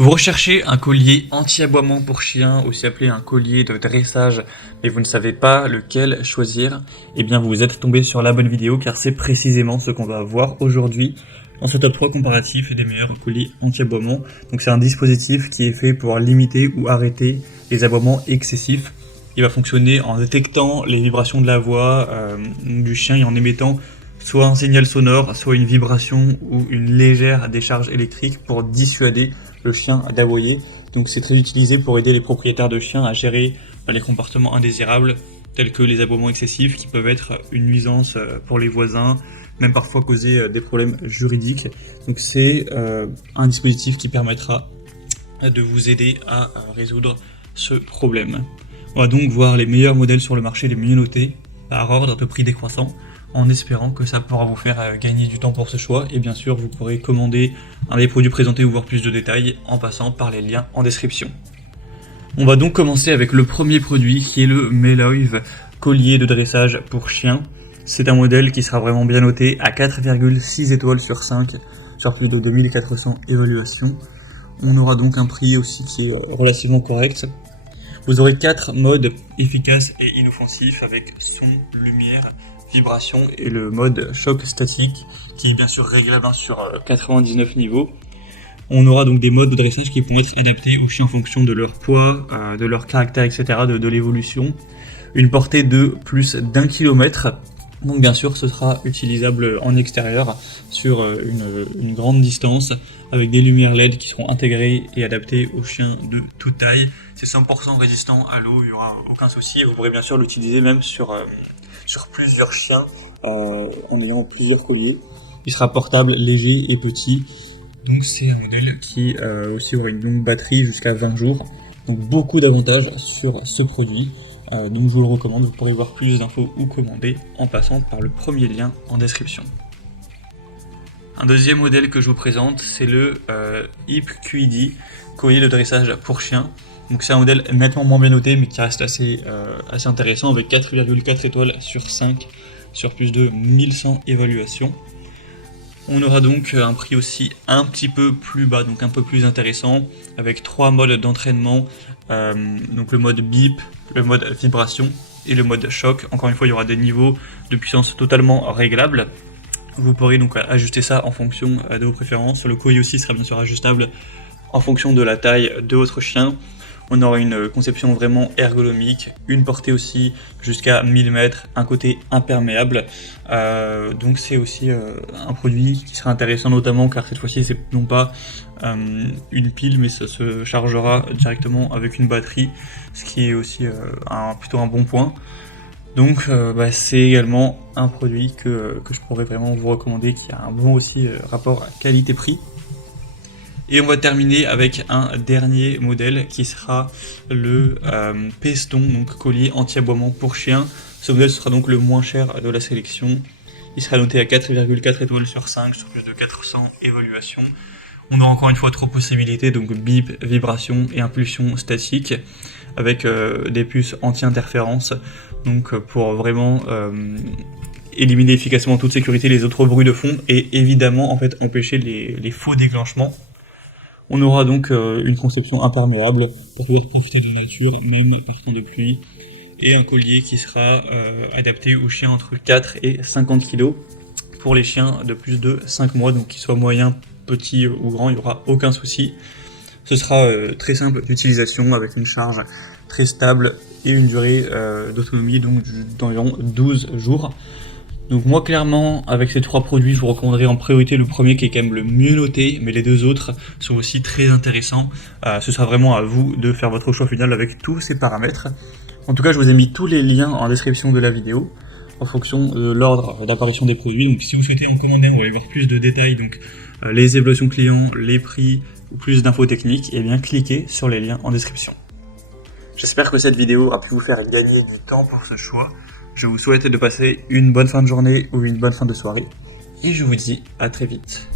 Vous recherchez un collier anti-aboiement pour chien, aussi appelé un collier de dressage, mais vous ne savez pas lequel choisir, eh bien vous êtes tombé sur la bonne vidéo car c'est précisément ce qu'on va voir aujourd'hui dans ce top 3 comparatif des meilleurs colliers anti-aboiement. Donc c'est un dispositif qui est fait pour limiter ou arrêter les aboiements excessifs. Il va fonctionner en détectant les vibrations de la voix du chien et en émettant soit un signal sonore, soit une vibration ou une légère décharge électrique pour dissuader le chien d'aboyer. Donc c'est très utilisé pour aider les propriétaires de chiens à gérer les comportements indésirables tels que les aboiements excessifs qui peuvent être une nuisance pour les voisins, même parfois causer des problèmes juridiques. Donc c'est un dispositif qui permettra de vous aider à résoudre ce problème. On va donc voir les meilleurs modèles sur le marché, les mieux notés par ordre de prix décroissant, en espérant que ça pourra vous faire gagner du temps pour ce choix. Et bien sûr, vous pourrez commander un des produits présentés ou voir plus de détails en passant par les liens en description. On va donc commencer avec le premier produit qui est le Meloive collier de dressage pour chien. C'est un modèle qui sera vraiment bien noté à 4,6 étoiles sur 5 sur plus de 2400 évaluations. On aura donc un prix aussi qui est relativement correct. Vous aurez 4 modes efficaces et inoffensifs avec son, lumière, vibration et le mode choc statique qui est bien sûr réglable sur 99 niveaux. On aura donc des modes de dressage qui pourront être adaptés aux chiens en fonction de leur poids, de leur caractère, etc., de l'évolution. Une portée de plus d'1 km. Donc bien sûr ce sera utilisable en extérieur sur une grande distance avec des lumières LED qui seront intégrées et adaptées aux chiens de toute taille. C'est 100% résistant à l'eau, il n'y aura aucun souci. Vous pourrez bien sûr l'utiliser même sur plusieurs chiens en ayant plusieurs colliers. Il sera portable, léger et petit. Donc c'est un modèle qui aussi aura une longue batterie jusqu'à 20 jours. Donc beaucoup d'avantages sur ce produit. Donc je vous le recommande, vous pourrez voir plus d'infos ou commander en passant par le premier lien en description. Un deuxième modèle que je vous présente, c'est le Hip QED, collier de dressage pour chien. Donc c'est un modèle nettement moins bien noté mais qui reste assez intéressant avec 4,4 étoiles sur 5 sur plus de 1100 évaluations. On aura donc un prix aussi un petit peu plus bas, donc un peu plus intéressant, avec 3 modes d'entraînement, donc le mode bip, le mode vibration et le mode choc. Encore une fois, il y aura des niveaux de puissance totalement réglables. Vous pourrez donc ajuster ça en fonction de vos préférences. Le collier aussi sera bien sûr ajustable en fonction de la taille de votre chien. On aura une conception vraiment ergonomique, une portée aussi jusqu'à 1000 mètres, un côté imperméable. Donc c'est aussi un produit qui sera intéressant notamment car cette fois-ci c'est non pas une pile mais ça se chargera directement avec une batterie, ce qui est aussi plutôt un bon point. Donc c'est également un produit que je pourrais vraiment vous recommander, qui a un bon aussi rapport qualité-prix. Et on va terminer avec un dernier modèle qui sera le Peston, donc collier anti-aboiement pour chien. Ce modèle sera donc le moins cher de la sélection. Il sera noté à 4,4 étoiles sur 5 sur plus de 400 évaluations. On aura encore une fois 3 possibilités, donc bip, vibration et impulsion statique, avec des puces anti-interférence, donc pour vraiment éliminer efficacement toute sécurité, les autres bruits de fond et évidemment en fait empêcher les faux déclenchements. On aura donc une conception imperméable pour pouvoir profiter de la nature, même par temps de pluie, et un collier qui sera adapté aux chiens entre 4 et 50 kg. Pour les chiens de plus de 5 mois, donc qu'ils soient moyens, petits ou grands, il n'y aura aucun souci. Ce sera très simple d'utilisation avec une charge très stable et une durée d'autonomie d'environ 12 jours. Donc moi clairement avec ces 3 produits je vous recommanderais en priorité le premier qui est quand même le mieux noté, mais les 2 autres sont aussi très intéressants. Ce sera vraiment à vous de faire votre choix final avec tous ces paramètres. En tout cas je vous ai mis tous les liens en description de la vidéo en fonction de l'ordre d'apparition des produits. Donc si vous souhaitez en commander, on va aller voir plus de détails, donc les évaluations clients, les prix ou plus d'infos techniques, et bien cliquez sur les liens en description. J'espère que cette vidéo aura pu vous faire gagner du temps pour ce choix. Je vous souhaite de passer une bonne fin de journée ou une bonne fin de soirée. Et je vous dis à très vite.